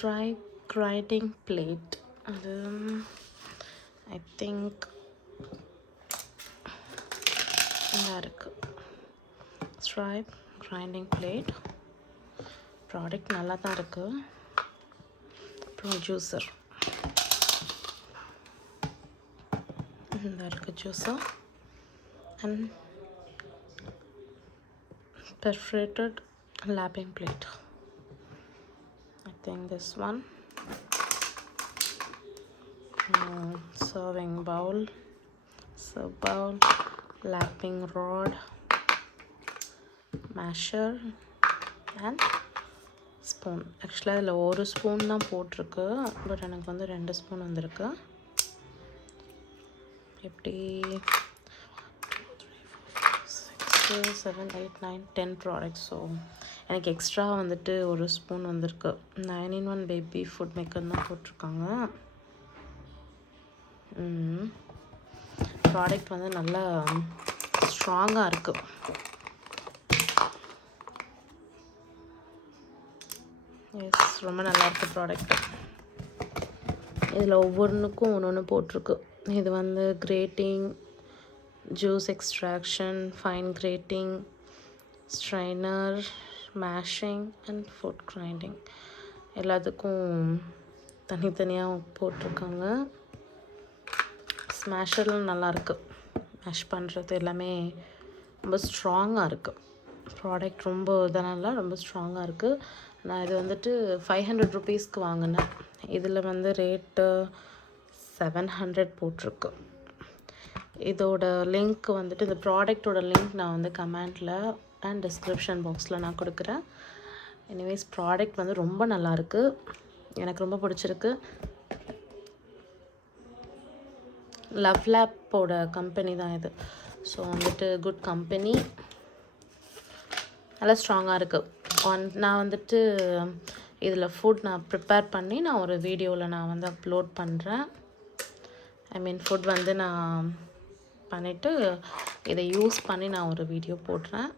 stripe grinding plate. I think stripe grinding plate product நல்லா தான் இருக்கு. அப்புறம் ஜூஸர் இந்த இருக்கு juicer and perforated lapping plate. I think this one. Serving bowl, serve bowl, lapping rod, masher and spoon. Actually அதில் ஒரு spoon தான் போட்டிருக்கு, பட் எனக்கு வந்து 2 ஸ்பூன் வந்திருக்கு. எப்படி 6, 7, 8, 9, 10 ப்ராடக்ட்ஸ். ஸோ எனக்கு எக்ஸ்ட்ரா வந்துட்டு ஒரு ஸ்பூன் வந்திருக்கு. 9-in-1 பேபி ஃபுட் மேக்கர் தான் போட்டிருக்காங்க. ப்ராடக்ட் வந்து நல்லா ஸ்ட்ராங்காக இருக்குது. எஸ், ரொம்ப நல்லாயிருக்கு ப்ராடக்ட். இதில் ஒவ்வொன்றுக்கும் ஒன்று போட்டிருக்கு. இது வந்து grating, juice extraction, fine grating, strainer, mashing and food grinding எல்லாத்துக்கும் தனித்தனியாக போட்டிருக்காங்க. ஸ்மாஷர்லாம் நல்லாயிருக்கு, மேஷ் பண்ணுறது எல்லாமே ரொம்ப ஸ்ட்ராங்காக இருக்குது. ப்ராடக்ட் ரொம்ப இதனால ரொம்ப ஸ்ட்ராங்காக இருக்குது. நான் இது வந்துட்டு 500 ருபீஸ்க்கு வாங்கினேன். இதில் வந்து ரேட்டு 700 போட்டிருக்கு. இதோட லிங்க் வந்துட்டு, இந்த ப்ராடக்டோட லிங்க் நான் வந்து கமெண்டில் அண்ட் டிஸ்கிரிப்ஷன் பாக்ஸில் நான் கொடுக்குறேன். எனிவேஸ் ப்ராடக்ட் வந்து ரொம்ப நல்லாயிருக்கு, எனக்கு ரொம்ப பிடிச்சிருக்கு. லவ் லேப்போட கம்பெனி தான் இது. ஸோ வந்துட்டு குட் கம்பெனி, நல்லா ஸ்ட்ராங்காக இருக்குது. நான் வந்துட்டு இதில் ஃபுட் நான் ப்ரிப்பேர் பண்ணி நான் ஒரு வீடியோவில் நான் வந்து அப்லோட் பண்ணுறேன். ஐ மீன் ஃபுட் வந்து நான் பண்ணிவிட்டு இதை யூஸ் பண்ணி நான் ஒரு வீடியோ போடுறேன்.